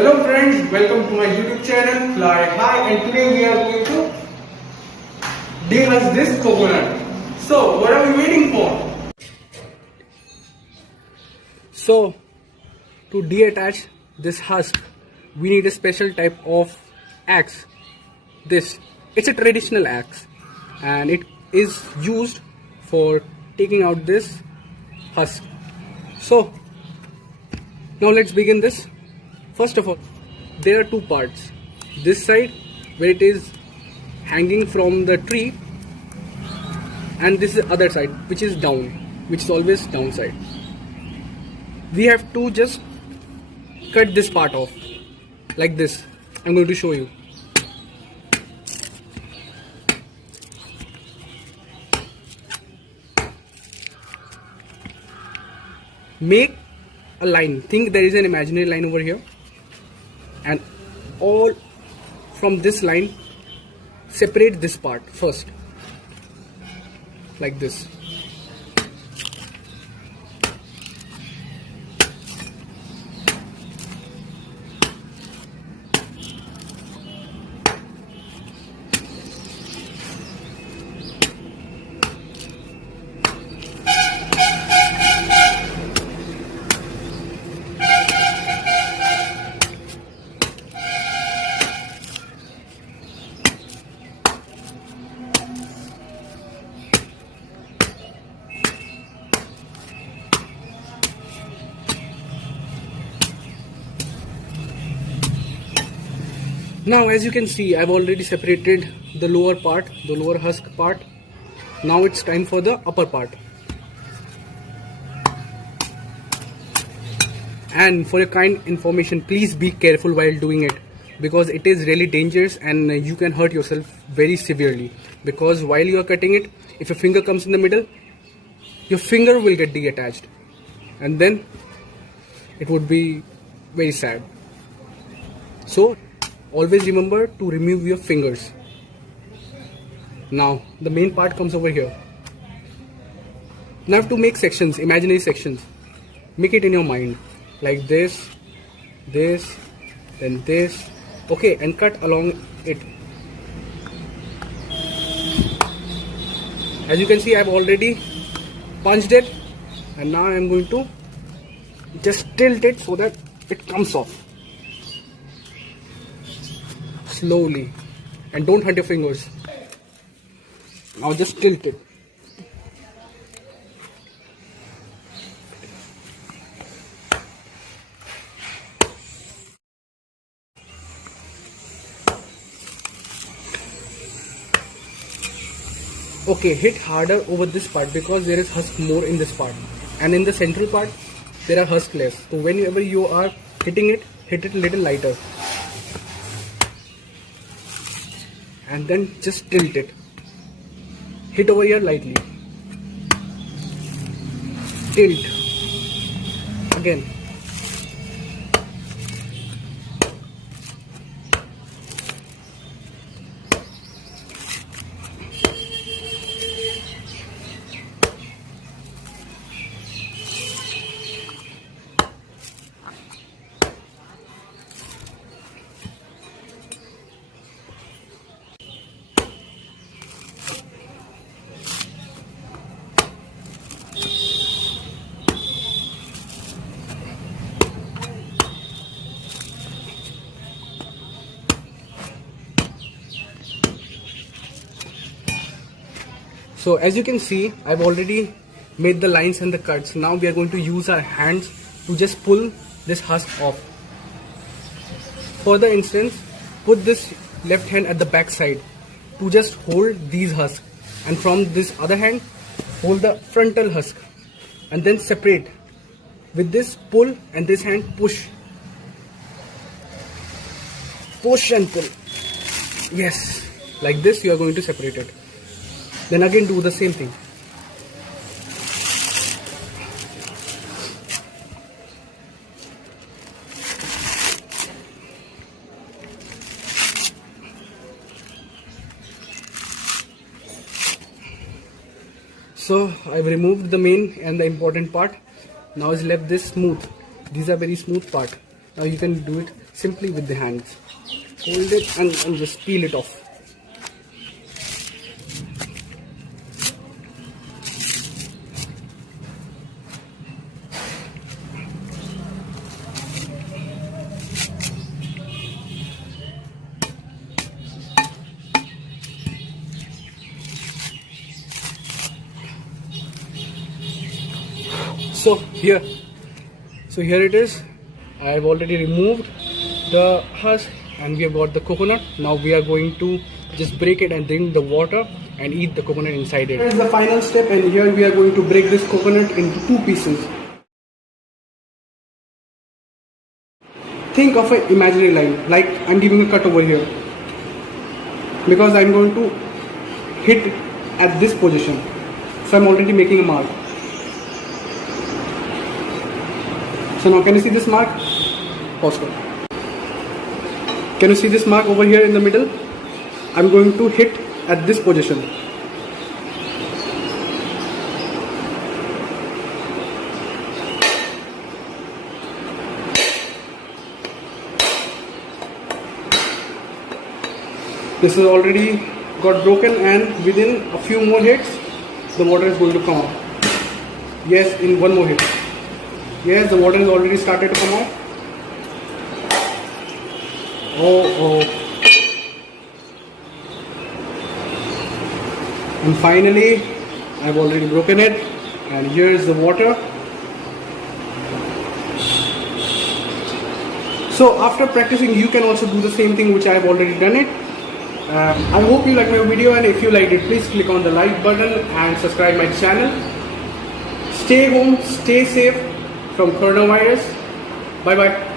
Hello friends, welcome to my YouTube channel Fly High, and today we are going to dehusk this coconut. So what are we waiting for? So to detach this husk, we need a special type of axe. It's a traditional axe and it is used for taking out this husk. So now let's begin this. First of all, there are two parts. This side where it is hanging from the tree, and this is the other side which is down, which is always downside. We have to just cut this part off like this. I'm going to show you. Make a line. Think there is an imaginary line over here, and all from this line separate this part first like this. Now as you can see, I've already separated the lower part, the lower husk part. Now it's time for the upper part. And for your kind information, please be careful while doing it, because it is really dangerous and you can hurt yourself very severely. Because while you are cutting it, if your finger comes in the middle, your finger will get detached, and then it would be very sad. So always remember to remove your fingers. Now the main part comes over here. Now you have to make sections, imaginary sections. Make it in your mind like this, this, then this. Okay, and cut along it. As you can see, I've already punched it, and now I'm going to just tilt it so that it comes off slowly, and don't hurt your fingers. Now just tilt it. Okay, hit harder over this part because there is husk more in this part, and in the central part there are husk less. So whenever you are hitting it, hit it a little lighter, and then just tilt it. Hit over here lightly. Tilt. Again. So as you can see, I've already made the lines and the cuts. Now we are going to use our hands to just pull this husk off. For the instance, put this left hand at the back side to just hold these husks, and from this other hand hold the frontal husk, and then separate. With this pull and this hand push. Push and pull. Yes, like this you are going to separate it. Then again do the same thing. So I've removed the main and the important part. Now is left this smooth. These are very smooth part. Now you can do it simply with the hands. Hold it and just peel it off. So here it is. I have already removed the husk and we have got the coconut. Now we are going to just break it and drink the water and eat the coconut inside it. Here is the final step, and here we are going to break this coconut into 2 pieces. Think of an imaginary line, like I'm giving a cut over here, because I'm going to hit at this position. So I'm already making a mark. So now can you see this mark? Pause. Can you see this mark over here in the middle? I'm going to hit at this position. This is already got broken, and within a few more hits the water is going to come out. Yes, in one more hit. Yes, the water has already started to come out. Oh. And finally, I've already broken it, and here is the water. So after practicing, you can also do the same thing which I have already done it. I hope you like my video, and if you liked it, please click on the like button and subscribe my channel. Stay home, stay safe from coronavirus. Bye bye.